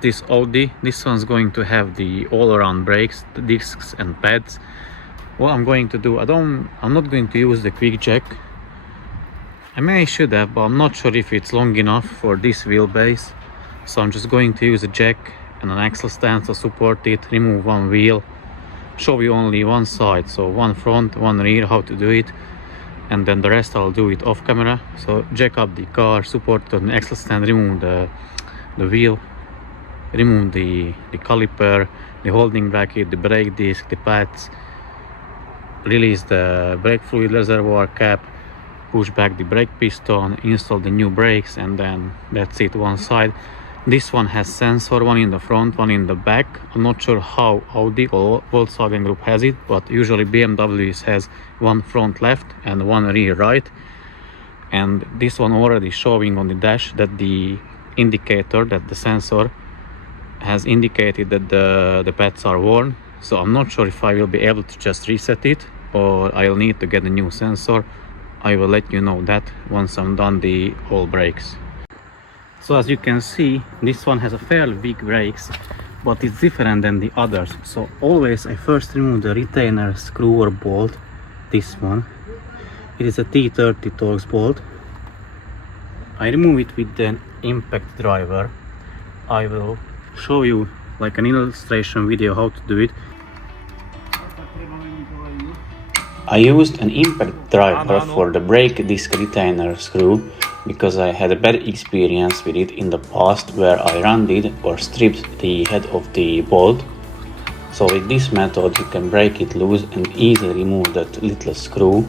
This Audi, this one's going to have the all-around brakes, the discs and pads. What I'm going to do, I'm not going to use the quick jack. I should have, but I'm not sure if it's long enough for this wheelbase. So I'm just going to use a jack and an axle stand to support it, remove one wheel, show you only one side, so one front, one rear, how to do it, and then the rest I'll do it off camera. So jack up the car, support it on the axle stand, remove the wheel, remove the caliper, the holding bracket, the brake disc, the pads, release the brake fluid reservoir cap, push back the brake piston, install the new brakes, and then that's it, one side. This one has sensor, one in the front, one in the back. I'm not sure how Audi or Volkswagen Group has it, but usually BMW has one front left and one rear right. And this one already showing on the dash that the indicator, that the sensor has indicated that the pads are worn. So I'm not sure if I will be able to just reset it or I'll need to get a new sensor. I will let you know that once I'm done the whole brakes. So as you can see, this one has a fairly big brakes, but it's different than the others. So always I first remove the retainer screw or bolt, this one. It is a T30 Torx bolt. I remove it with an impact driver. I will show you like an illustration video how to do it. I used an impact driver for the brake disc retainer screw because I had a bad experience with it in the past where I rounded or stripped the head of the bolt. So with this method you can break it loose and easily remove that little screw.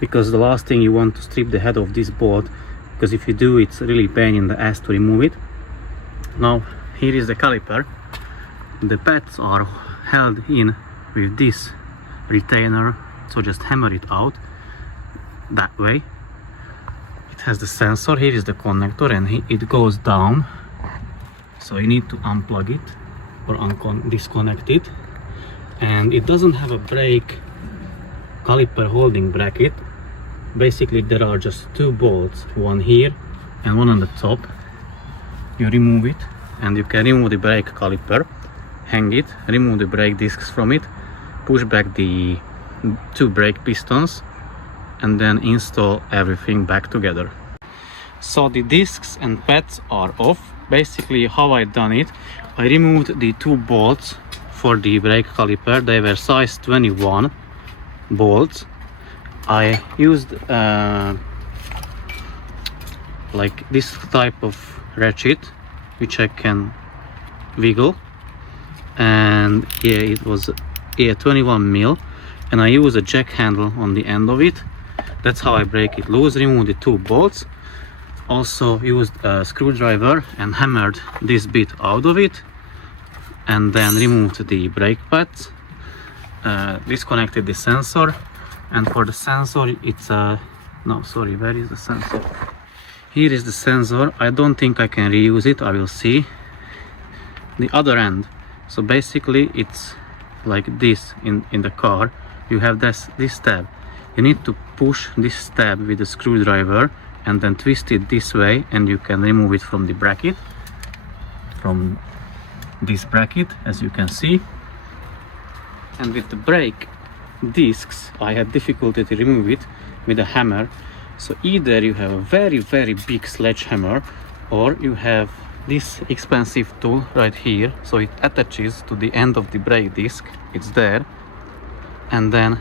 Because the last thing you want to strip the head of this bolt, because if you do it's really pain in the ass to remove it. Now here is the caliper. The pads are held in with this retainer, so just hammer it out that way. It has the sensor, here is the connector, and it goes down, so you need to unplug it or disconnect it. And it doesn't have a brake caliper holding bracket. Basically there are just two bolts, one here and one on the top. You remove it and you can remove the brake caliper, hang it, remove the brake discs from it, push back the two brake pistons, and then install everything back together. So the discs and pads are off. Basically how I done it, I removed the two bolts for the brake caliper. They were size 21 bolts. I used like this type of ratchet which I can wiggle, and yeah, it was 21 mil, and I use a jack handle on the end of it. That's how I break it loose. Remove the two bolts. Also used a screwdriver and hammered this bit out of it, and then removed the brake pads, disconnected the sensor. And for the sensor it's a where is the sensor? Here is the sensor. I don't think I can reuse it, I will see. The other end, so basically it's like this in the car. You have this tab. You need to push this tab with a screwdriver and then twist it this way, and you can remove it from the bracket, from this bracket, as you can see. And with the brake discs I had difficulty to remove it with a hammer. So either you have a very big sledgehammer, or you have this expensive tool right here, so it attaches to the end of the brake disc. It's there, and then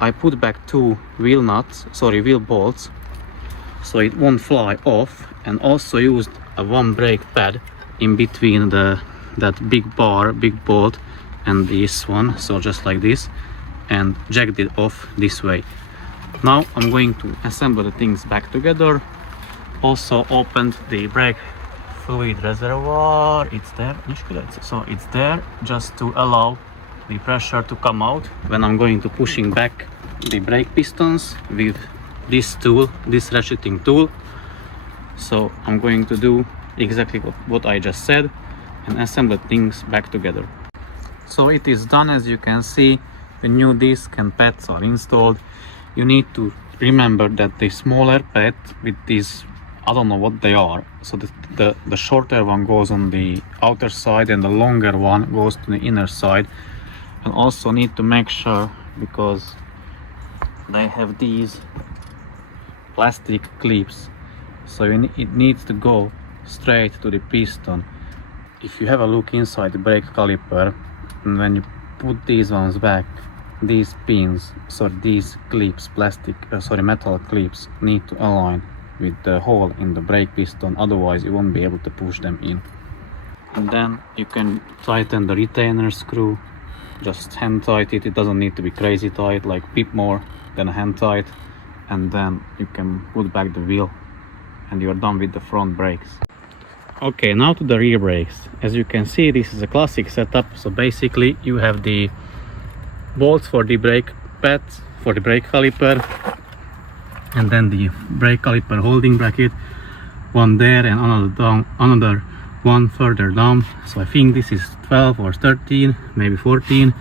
I put back two wheel bolts so it won't fly off, and also used a one brake pad in between that big bolt and this one, so just like this, and jacked it off this way. Now I'm going to assemble the things back together. Also opened the brake fluid reservoir. It's there, so it's there just to allow the pressure to come out when I'm going to pushing back the brake pistons with this tool, this ratcheting tool. So I'm going to do exactly what I just said and assemble things back together. So it is done. As you can see, the new disc and pads are installed. You need to remember that the smaller pad with these, I don't know what they are, so the shorter one goes on the outer side and the longer one goes to the inner side. And also need to make sure, because they have these plastic clips, so it needs to go straight to the piston. If you have a look inside the brake caliper, and when you put these ones back, these pins, so these clips, metal clips, need to align with the hole in the brake piston, otherwise you won't be able to push them in. And then you can tighten the retainer screw. Just hand tight it. It doesn't need to be crazy tight, like bit more than hand tight, and then you can put back the wheel and you're done with the front brakes. Okay, now to the rear brakes. As you can see, this is a classic setup. So basically you have the bolts for the brake pads for the brake caliper, and then the brake caliper holding bracket, one there and another one further down. So I think this is 12 or 13, maybe 14.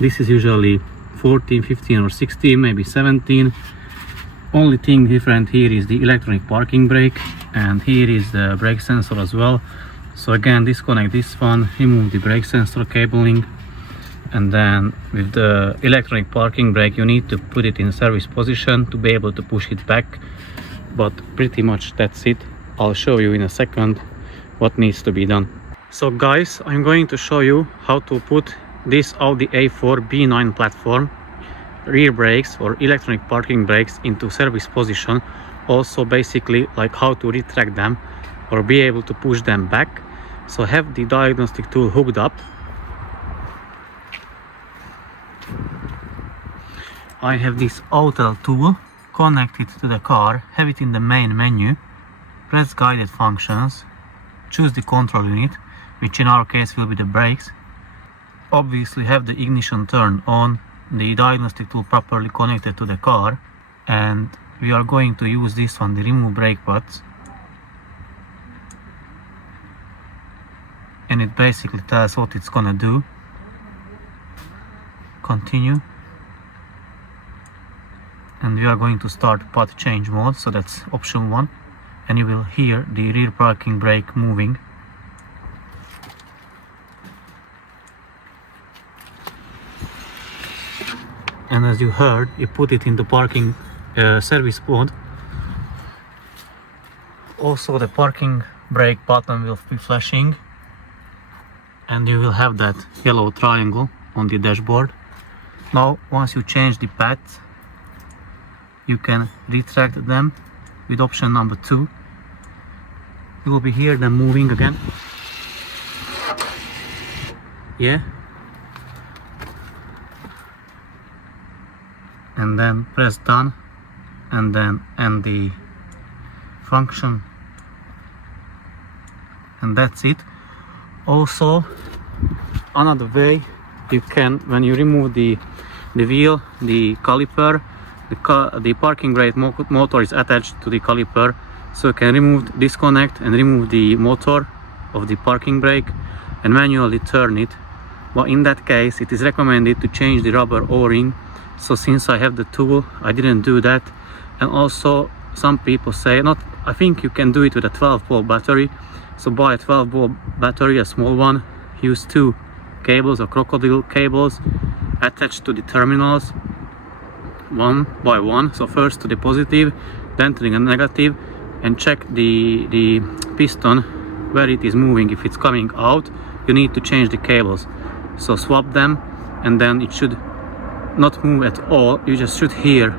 This is usually 14, 15 or 16, maybe 17. Only thing different here is the electronic parking brake, and here is the brake sensor as well. So again, disconnect this one, remove the brake sensor cabling, and then with the electronic parking brake you need to put it in service position to be able to push it back. But pretty much that's it. I'll show you in a second what needs to be done. So guys, I'm going to show you how to put this Audi A4 B9 platform rear brakes or electronic parking brakes into service position. Also basically like how to retract them or be able to push them back. So have the diagnostic tool hooked up. I have this auto tool connected to the car, have it in the main menu, press guided functions, choose the control unit, which in our case will be the brakes. Obviously have the ignition turned on, the diagnostic tool properly connected to the car, and we are going to use this one, the remove brake pads. And it basically tells what it's gonna do. Continue. And we are going to start path change mode, so that's option 1. And you will hear the rear parking brake moving. And as you heard, you put it in the parking service mode. Also the parking brake button will be flashing, and you will have that yellow triangle on the dashboard. Now once you change the path, you can retract them with option number 2. You will be hear them moving again. Yeah. And then press done, and then end the function, and that's it. Also another way you can, when you remove the wheel, the caliper, the parking brake motor is attached to the caliper, so you can remove, disconnect and remove the motor of the parking brake and manually turn it. But in that case it is recommended to change the rubber o-ring. So since I have the tool, I didn't do that. And also some people say, I think you can do it with a 12-volt battery. So buy a 12-volt battery, a small one, use 2 cables or crocodile cables attached to the terminals, one by one. So first to the positive, then to the negative, and check the piston where it is moving. If it's coming out, you need to change the cables. So swap them, and then it should not move at all. You just should hear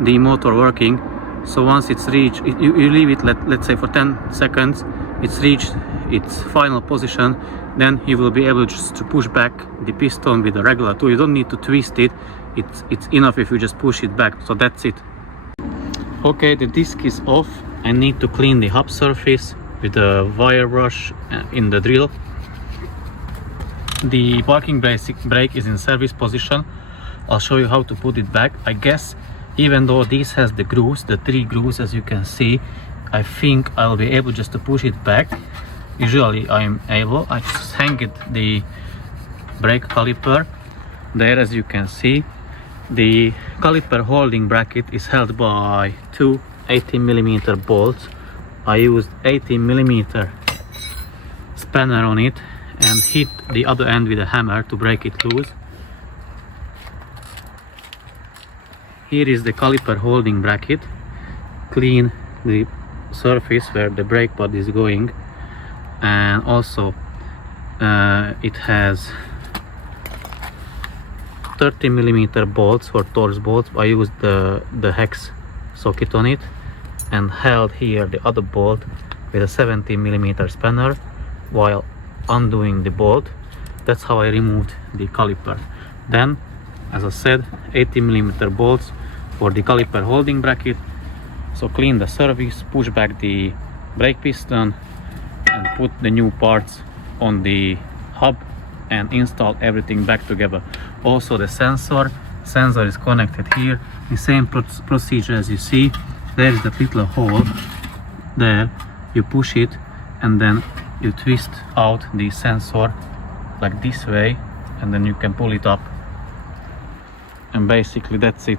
the motor working. So once it's reached, you leave it, let's say for 10 seconds, it's reached its final position, then you will be able just to push back the piston with a regular tool. You don't need to twist it. It's enough if you just push it back. So that's it. Okay, the disc is off. I need to clean the hub surface with a wire brush in the drill. The parking brake is in service position. I'll show you how to put it back. I guess even though this has the grooves, the 3 grooves as you can see, I think I'll be able just to push it back. Usually I'm able. I just hang it the brake caliper there. As you can see, the caliper holding bracket is held by two 18mm bolts. I used 18mm spanner on it and hit the other end with a hammer to break it loose. Here is the caliper holding bracket. Clean the surface where the brake pad is going, and also it has 30mm bolts or Torx bolts. I used the hex socket on it and held here the other bolt with a 17mm spanner while undoing the bolt. That's how I removed the caliper. Then, as I said, 18mm bolts for the caliper holding bracket. So clean the surface, push back the brake piston and put the new parts on the hub and install everything back together. Also the sensor is connected here. The same procedure as you see. There is the little hole there. You push it and then you twist out the sensor like this way, and then you can pull it up, and basically that's it.